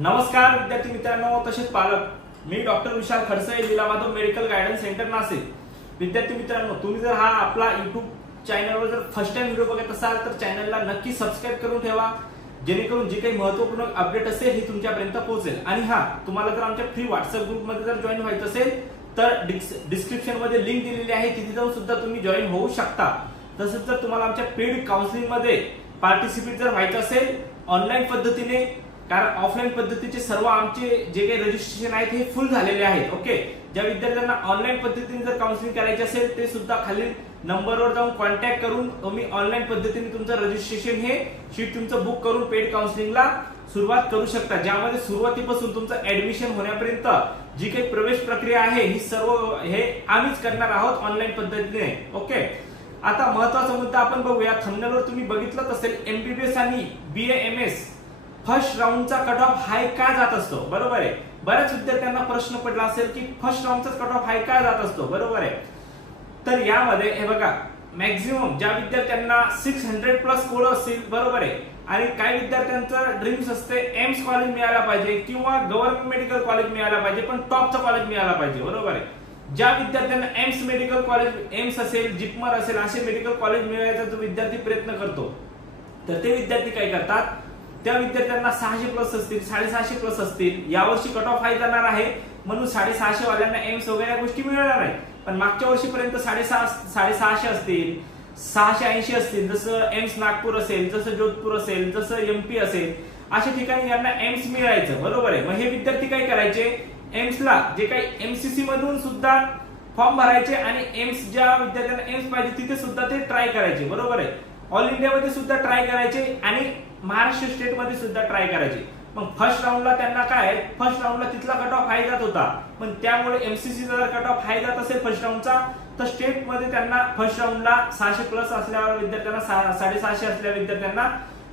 नमस्कार विद्यार्थी मित्रांनो तसेच पालक, मी doctor Vishal Khadse, Leelamadhav medical guidance centre Nashik. विद्यार्थी मित्रांनो, तुम्ही जर हा आपला YouTube चॅनलवर जर फर्स्ट टाइम व्हिडिओ बघत असाल तर चॅनलला नक्की सबस्क्राइब करून ठेवा, जेणेकरून जी काही महत्त्वपूर्ण अपडेट असेल ही तुमच्यापर्यंत पोहोचेल। आणि हा, तुम्हाला जर आमच्या फ्री व्हॉट्सअप ग्रुपमध्ये जर जॉईन व्हायचं असेल तर डिस्क्रिप्शन मध्ये लिंक दिलेली आहे, तिथे जाऊन सुद्धा तुम्ही जॉईन होऊ शकता। तसंच जर तुम्हाला आमच्या पेड काउन्सिलिंग मध्ये पार्टिसिपेट जर व्हायचं असेल ऑनलाईन पद्धतीने, कारण ऑफलाईन पद्धतीचे सर्व आमचे जे काही रजिस्ट्रेशन आहेत हे फुल झालेले आहेत। ओके, ज्या विद्यार्थ्यांना ऑनलाईन पद्धतीने जर काउन्सिलिंग करायचे असेल ते सुद्धा खालील नंबरवर जाऊन कॉन्टॅक्ट करून तुम्ही ऑनलाईन पद्धतीने तुमचं रजिस्ट्रेशन हे शीट तुमचं बुक करून पेड काउन्सिलिंगला सुरुवात करू शकता, ज्यामध्ये सुरुवातीपासून तुमचं ऍडमिशन होण्यापर्यंत जी काही प्रवेश प्रक्रिया आहे ही सर्व हे आम्हीच करणार आहोत ऑनलाईन पद्धतीने। ओके, आता महत्त्वाचा मुद्दा आपण बघूया। थंबनेलवर तुम्ही बघितलंच असेल, एमबीबीएस आणि BA-MS फर्स्ट राऊंडचा कट ऑफ हाय का जात असतो, बरोबर आहे। बऱ्याच विद्यार्थ्यांना प्रश्न पडला असेल की फर्स्ट राऊंडचा कट ऑफ हाय का जात असतो, बरोबर आहे। तर यामध्ये हे बघा, मॅक्झिमम ज्या विद्यार्थ्यांना 600+ स्कोर असतील, बरोबर आहे, आणि काही विद्यार्थ्यांचं ड्रीम्स असते एम्स कॉलेज मिळायला पाहिजे किंवा गव्हर्नमेंट मेडिकल कॉलेज मिळायला पाहिजे, पण टॉपचं कॉलेज मिळायला पाहिजे, बरोबर आहे। ज्या विद्यार्थ्यांना एम्स मेडिकल कॉलेज, एम्स असेल, जिपमर असेल, असे मेडिकल कॉलेज मिळवायचा जो विद्यार्थी प्रयत्न करतो, तर ते विद्यार्थी काय करतात, त्या विद्यार्थ्यांना 600+ असतील, 650+ असतील। यावर्षी कट ऑफ हाय जाणार आहे म्हणून 650 वाल्यांना एम्स वगैरे गोष्टी मिळणार नाही, पण मागच्या वर्षीपर्यंत 650 असतील, 680 असतील, जसं एम्स नागपूर असेल, जसं जोधपूर असेल, जसं MP असेल, अशा ठिकाणी यांना एम्स मिळायचं, बरोबर आहे। मग हे विद्यार्थी काय करायचे, एम्सला जे काही MCC मधून सुद्धा फॉर्म भरायचे आणि एम्स, ज्या विद्यार्थ्यांना एम्स पाहिजे तिथे सुद्धा ते ट्राय करायचे, बरोबर आहे। ऑल इंडियामध्ये सुद्धा ट्राय करायचे आणि महाराष्ट्र स्टेट मध्ये सुद्धा ट्राय करायचे। मग फर्स्ट राऊंडला त्यांना काय, फर्स्ट राऊंडला तिथला कट ऑफ हाय जात होता, पण त्यामुळे MCC चा जर कट ऑफ हाय जात असेल फर्स्ट राऊंडचा, तर स्टेट मध्ये त्यांना फर्स्ट राऊंडला 600+ असल्यावर विद्यार्थ्यांना 650 असलेल्या विद्यार्थ्यांना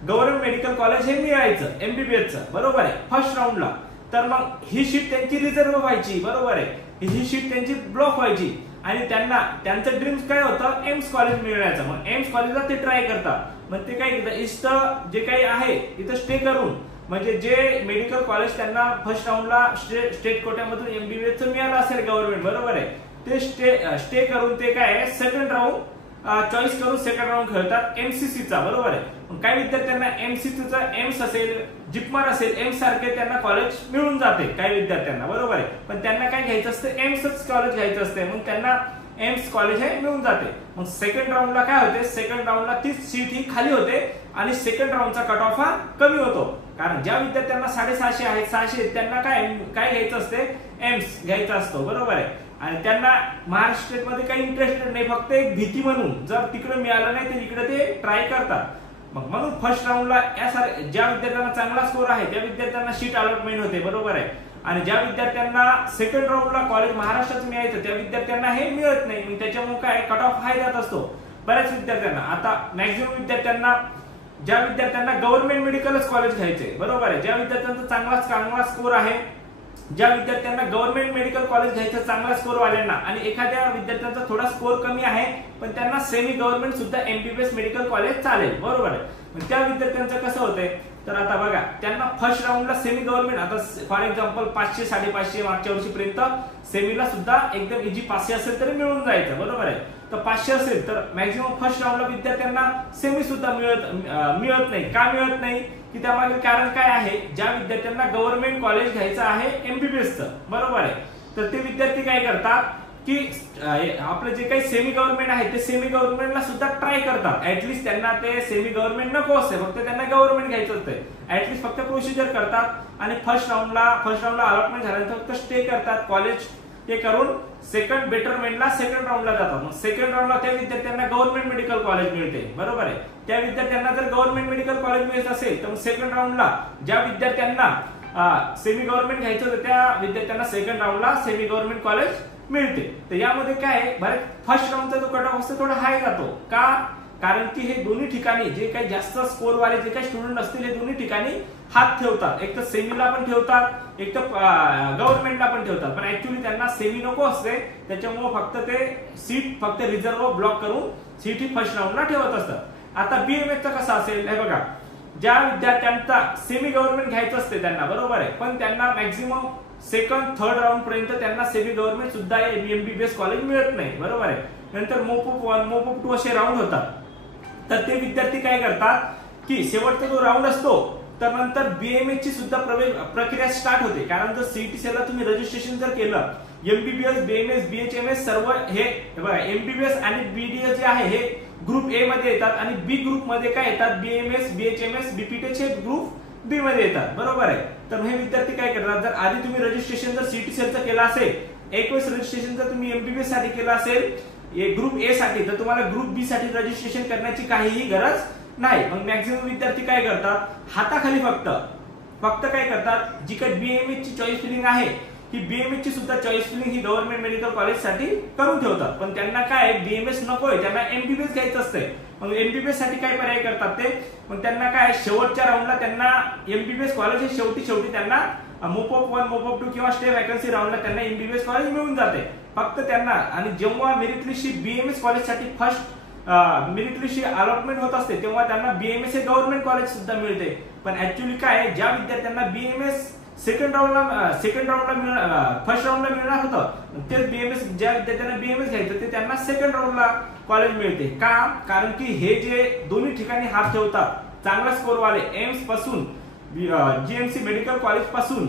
गव्हर्नमेंट मेडिकल कॉलेज हे मिळायचं MBBSचं, बरोबर आहे, फर्स्ट राऊंडला। तर मग ही शीट त्यांची रिझर्व्ह व्हायची, बरोबर आहे, ही शीट त्यांची ब्लॉक व्हायची आणि त्यांना त्यांचं ड्रीम्स काय होतं, एम्स कॉलेज मिळण्याचं। मग एम्स कॉलेजला ते ट्राय करतात, मग ते काय इथं जे काही आहे इथं स्टे करून, म्हणजे जे मेडिकल कॉलेज त्यांना फर्स्ट राऊंडला स्टेट कोट्यामधून MBBSचं मिळालं असेल गव्हर्नमेंट, बरोबर आहे, ते स्टे करून ते काय सेकंड राऊंड चॉईस करून सेकंड राऊंड खेळतात MCCचा, बरोबर आहे। काही विद्यार्थ्यांना MCCचा एम्स असेल, जिपमर असेल, एम्स सारखे त्यांना कॉलेज मिळून जाते काही विद्यार्थ्यांना, बरोबर आहे, पण त्यांना काय घ्यायचं असतं, एम्सच कॉलेज घ्यायचं असते, मग त्यांना एम्स कॉलेज हे मिळून जाते। मग सेकंड राऊंडला काय होते, सेकंड राऊंडला ती सीट ही खाली होते आणि सेकंड राऊंडचा कट ऑफ हा कमी होतो, कारण ज्या विद्यार्थ्यांना 650 आहेत, 600, त्यांना काय घ्यायचं असते, एम्स घ्यायचा असतो, बरोबर आहे। आणि त्यांना महाराष्ट्र मध्ये काही इंटरेस्टेड नाही, फक्त एक भीती म्हणून, जर तिकडे मिळालं नाही तर इकडे ते ट्राय करतात। मग म्हणून फर्स्ट राऊंडला ज्या विद्यार्थ्यांना चांगला स्कोर आहे त्या विद्यार्थ्यांना सीट अलॉटमेंट होते, बरोबर आहे, आणि ज्या विद्यार्थ्यांना सेकंड राऊंडला कॉलेज महाराष्ट्रात मिळायचं त्या विद्यार्थ्यांना हे मिळत नाही, त्याच्यामुळे काय कट ऑफ हाय जात असतो बऱ्याच विद्यार्थ्यांना। आता मॅक्झिमम विद्यार्थ्यांना, ज्या विद्यार्थ्यांना गव्हर्नमेंट मेडिकलच कॉलेज घ्यायचे, बरोबर आहे, ज्या विद्यार्थ्यांचा चांगला स्कोर आहे, ज्या विद्यार्थ्यांना गव्हर्नमेंट मेडिकल कॉलेज घ्यायचं चांगला स्कोर वाल्यांना, आणि एखाद्या विद्यार्थ्यांचा थोडा स्कोर कमी आहे पण त्यांना सेमी गव्हर्नमेंट सुद्धा MBBS मेडिकल कॉलेज चालेल, बरोबर आहे। मग त्या विद्यार्थ्यांचं कसं होतंय, तर आता बघा, त्यांना फर्स्ट राऊंडला सेमी गव्हर्नमेंट, आता फॉर एक्झाम्पल 500 550 मागच्या वर्षीपर्यंत सेमीला सुद्धा एकदम इजी 500 असेल तरी मिळून जायचं, बरोबर आहे। तर 500 असेल तर मॅक्झिमम फर्स्ट राऊंडला विद्यार्थ्यांना सेमी सुद्धा मिळत नाही। का मिळत नाही, की त्यामागे कारण काय आहे, ज्या विद्यार्थ्यांना गव्हर्नमेंट कॉलेज घ्यायचं आहे MBBSचं, बरोबर आहे, तर ते विद्यार्थी काय करतात की आपलं जे काही सेमी गव्हर्नमेंट आहे ते सेमी गव्हर्नमेंटला सुद्धा ट्राय करतात। ऍटलीस्ट त्यांना ते सेमी गव्हर्नमेंट नको असते, फक्त त्यांना गव्हर्नमेंट घ्यायचं असते, ऍटलीस्ट फक्त प्रोसिजर करतात आणि फर्स्ट राऊंडला अलॉटमेंट झाल्यानंतर फक्त स्टे करतात कॉलेज ते करून सेकंड बेटरमेंटला सेकंड राऊंडला जातात। मग सेकंड राऊंडला त्या विद्यार्थ्यांना गव्हर्नमेंट मेडिकल कॉलेज मिळते, बरोबर आहे। त्या विद्यार्थ्यांना जर गव्हर्नमेंट मेडिकल कॉलेज मिळत असेल तर मग सेकंड राऊंडला ज्या विद्यार्थ्यांना सेमी गव्हर्नमेंट घ्यायचं होतं त्या विद्यार्थ्यांना सेकंड राऊंडला सेमी गव्हर्नमेंट कॉलेज मिळते। तर यामध्ये काय, बरं, फर्स्ट राऊंडचा जो कट ऑफ असतो थोडा हाय जातो, का, कारण की हे दोन्ही ठिकाणी जे काही जास्त स्कोर वाले जे काही स्टुडंट असतील हे दोन्ही ठिकाणी हात ठेवतात, एक तर सेमीला पण ठेवतात, एक तर गव्हर्नमेंटला पण ठेवतात, पण ऍक्च्युअली त्यांना सेमी नको असते, त्याच्यामुळे फक्त ते सीट फक्त रिझर्व्ह ब्लॉक करून सीट ही फर्स्ट राऊंडला ठेवत असतात। आता BA-MS चं कसं असेल हे बघा, ज्या विद्यार्थ्यांचा सेमी गव्हर्नमेंट घ्यायचं असते त्यांना, बरोबर आहे, पण त्यांना मॅक्झिमम सेकंड थर्ड राऊंड पर्यंत त्यांना सेमी गव्हर्नमेंट सुद्धा एमबीबीएस कॉलेज मिळत नाही, बरोबर आहे. नंतर मोपअप 1 मोपअप 2 असे राऊंड होतात. तर ते विद्यार्थी काय करतात की शेवटचा जो राऊंड असतो तर नंतर बीएमएस ची सुद्धा प्रवेश प्रक्रिया स्टार्ट होते. कारण जर सीईटी ला तुम्ही रजिस्ट्रेशन जर केलं, एमबीबीएस, बीएमएस, बीएचएमएस सर्व हे बघा, एमबीबीएस आणि बीडीएस जे आहे हे ग्रुप ए मध्ये येतात आणि बी ग्रुप मध्ये काय येतात, बीएमएस, बीएचएमएस, बीपीटी हे ग्रुप बी मध्ये येतात, बरोबर आहे. तर हे विद्यार्थी काय करतात, जर आधी तुम्ही रजिस्ट्रेशन जर सीईटी सेलचं केलं असेल, एक वेळेस रजिस्ट्रेशन जर तुम्ही एमबीबीएस साठी केलं असेल ग्रुप ए साठी, तर तुम्हाला ग्रुप बी साठी रजिस्ट्रेशन करण्याची काहीही गरज नाही. मग मॅक्झिमम विद्यार्थी काय करतात, हाताखाली फक्त काय करतात, जी काही बीएमएस ची चॉईस फिलिंग आहे ही बीएमएस ची सुद्धा चॉईस फिलिंग ही गव्हर्नमेंट मेडिकल कॉलेज साठी करून ठेवतात. पण त्यांना काय बीएमएस नकोय, त्यांना एमबीबीएस घ्यायचं असतंय. मग एमबीबीएस साठी काय पर्याय करतात ते, मग त्यांना काय शेवटच्या राऊंडला त्यांना एमबीबीएस कॉलेज हे शेवटी त्यांना मोपअप 1 मोपअप 2 किंवा स्टे वॅकन्सी राऊंडला त्यांना एमबीबीएस कॉलेज मिळून जाते फक्त त्यांना. आणि जेव्हा मेरिट लिस्टची बीएमएस कॉलेज साठी फर्स्ट मेरिट लिस्टची अलॉटमेंट होत असते तेव्हा त्यांना बीएमएस हे गव्हर्नमेंट कॉलेज सुद्धा मिळते. पण ऍक्च्युअली काय, ज्या विद्यार्थ्यांना बीएमएस सेकंड राऊंडला फर्स्ट राऊंडला मिळणार होतं, ते बीएमएस ज्या विद्यार्थ्यांना बीएमएस घ्यायचं ते त्यांना सेकंड राऊंडला कॉलेज मिळते. का, कारण की हे जे दोन्ही ठिकाणी हात ठेवतात चांगला स्कोर वाले, एम्स पासून, जीएमसी मेडिकल कॉलेज पासून,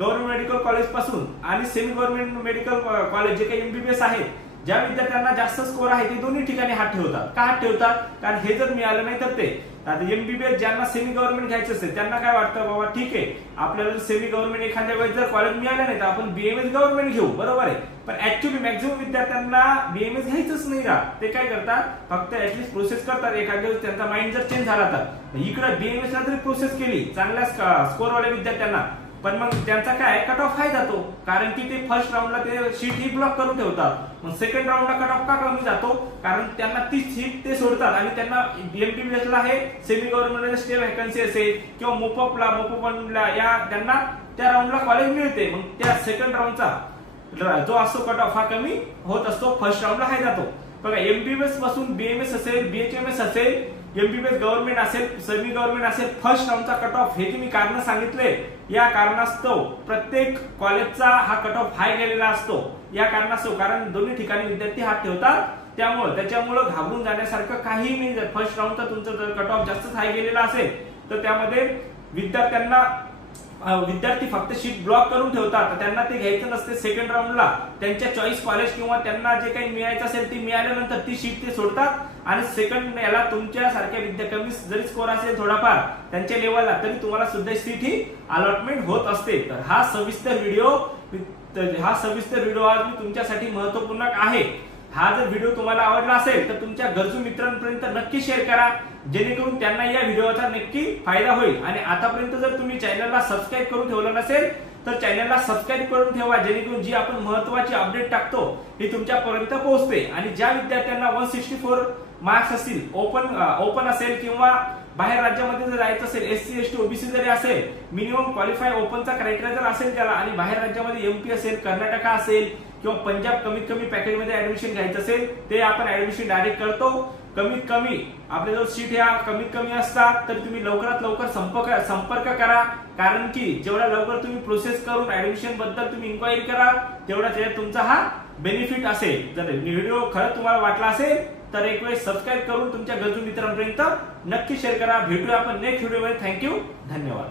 गव्हर्नमेंट मेडिकल कॉलेज पासून आणि सेमी गव्हर्नमेंट मेडिकल कॉलेज जे काही एमबीबीएस आहे, ज्या विद्यार्थ्यांना जास्त स्कोर आहे ते दोन्ही ठिकाणी हात ठेवतात. का हात ठेवतात, कारण हे जर मिळालं नाही तर ते आता एमबीबीएस ज्यांना सेमी गव्हर्नमेंट घ्यायचं असेल त्यांना काय वाटतं, बाबा ठीक आहे आपल्याला जर सेमी गव्हर्नमेंट एखाद्या वेळेस जर कॉलेज मिळालं नाही तर आपण बीएमएस गव्हर्नमेंट घेऊ, बरोबर आहे. पण ऍक्च्युअली मॅक्झिमम विद्यार्थ्यांना बीएमएस घ्यायचंच नाही राहत. ते काय करतात, फक्त ऍटलीस्ट प्रोसेस करतात. एखाद्या वेळेस त्यांचा माइंड जर चेंज झाला तर इकडे बीएमएस ला जरी प्रोसेस केली चांगल्या स्कोरवाल्या विद्यार्थ्यांना, पण मग त्यांचा काय कट ऑफ हाय जातो, कारण की ते फर्स्ट राऊंडला ते शीट ही ब्लॉक करून ठेवतात. मग सेकंड राऊंडला कट ऑफ का कमी जातो, कारण त्यांना ती सीट ते सोडतात आणि त्यांना एमबीबीएस ला हे सेमी गव्हर्नमेंट स्टे वॅकन्सी असेल किंवा मोपअप 1 ला या त्यांना त्या राऊंडला कॉलेज मिळते. मग त्या सेकंड राऊंडचा जो असतो कट ऑफ हा कमी होत असतो, फर्स्ट राऊंडला हाय जातो. बघा, एमबीबीएस पासून बीएमएस असेल, बीएचएमएस असेल, एमबीबीएस गव्हर्नमेंट असेल, सेमी गव्हर्नमेंट असेल, फर्स्ट राऊंडचा कट ऑफ हे तुम्ही कारण सांगितले, या कारणास्तव प्रत्येक कॉलेजचा हा कट ऑफ हाय गेलेला असतो. या कारणास्तव, कारण दोन्ही ठिकाणी विद्यार्थी हात ठेवतात, त्याच्यामुळे घाबरून जाण्यासारखं काही नाही. जर फर्स्ट राऊंडचा तुमचा जर कट ऑफ जास्तच हाय गेलेला असेल तर त्यामध्ये विद्यार्थी फक्त शीट ब्लॉक करून ठेवतात, त्यांना ते घ्यायचं नसते. सेकंड राऊंडला त्यांच्या चॉईस कॉलेज किंवा त्यांना जे काही मिळायचं असेल ते मिळाल्यानंतर ती शीट ते सोडतात आणि सेकंड याला तुमच्या सारख्या कमी जरी स्कोर असेल थोडाफार त्यांच्या लेवलला, तरी तुम्हाला सुद्धा सीट ही अलॉटमेंट होत असते. तर हा सविस्तर व्हिडिओ आज मी तुमच्यासाठी महत्वपूर्ण आहे. हा जर व्हिडिओ तुम्हाला आवडला असेल तर तुमच्या गरजू मित्रांपर्यंत नक्की शेअर करा, जेणेकरून त्यांना या व्हिडिओचा नक्की फायदा होईल. आणि आतापर्यंत जर तुम्ही चॅनलला सबस्क्राईब करून ठेवलं नसेल तर चॅनलला सबस्क्राईब करून ठेवा, जेणेकरून जी आपण महत्त्वाची अपडेट टाकतो ती तुमच्यापर्यंत पोहोचते. आणि ज्या विद्यार्थ्यांना 164 मार्क्स असतील, ओपन असेल किंवा बाहेर राज्यामध्ये जर जायचं असेल, एससी एसटी ओबीसी जरी असेल, मिनिमम क्वालिफाय ओपनचा क्रायटेरिया जर असेल त्याला, आणि बाहेर राज्यामध्ये एमपी असेल, कर्नाटक असेल किंवा पंजाब कमीत कमी पॅकेजमध्ये ऍडमिशन घ्यायचं असेल, ते आपण ऍडमिशन डायरेक्ट करतो. कमीत कमी आपल्याजवळ सीट ह्या कमीत कमी असतात, तर तुम्ही लवकरात लवकर संपर्क करा. कारण की जेवढा लवकर तुम्ही प्रोसेस करून ऍडमिशन बद्दल तुम्ही इन्क्वायरी करा, तेवढा त्याच्यात तुमचा हा बेनिफिट असेल. जर व्हिडिओ खरंच तुम्हाला वाटला असेल तर एक वेळ सबस्क्राईब करून तुमच्या गरजू मित्रांपर्यंत नक्की शेअर करा. भेटूया आपण नेक्स्ट व्हिडिओमध्ये. थँक्यू, धन्यवाद.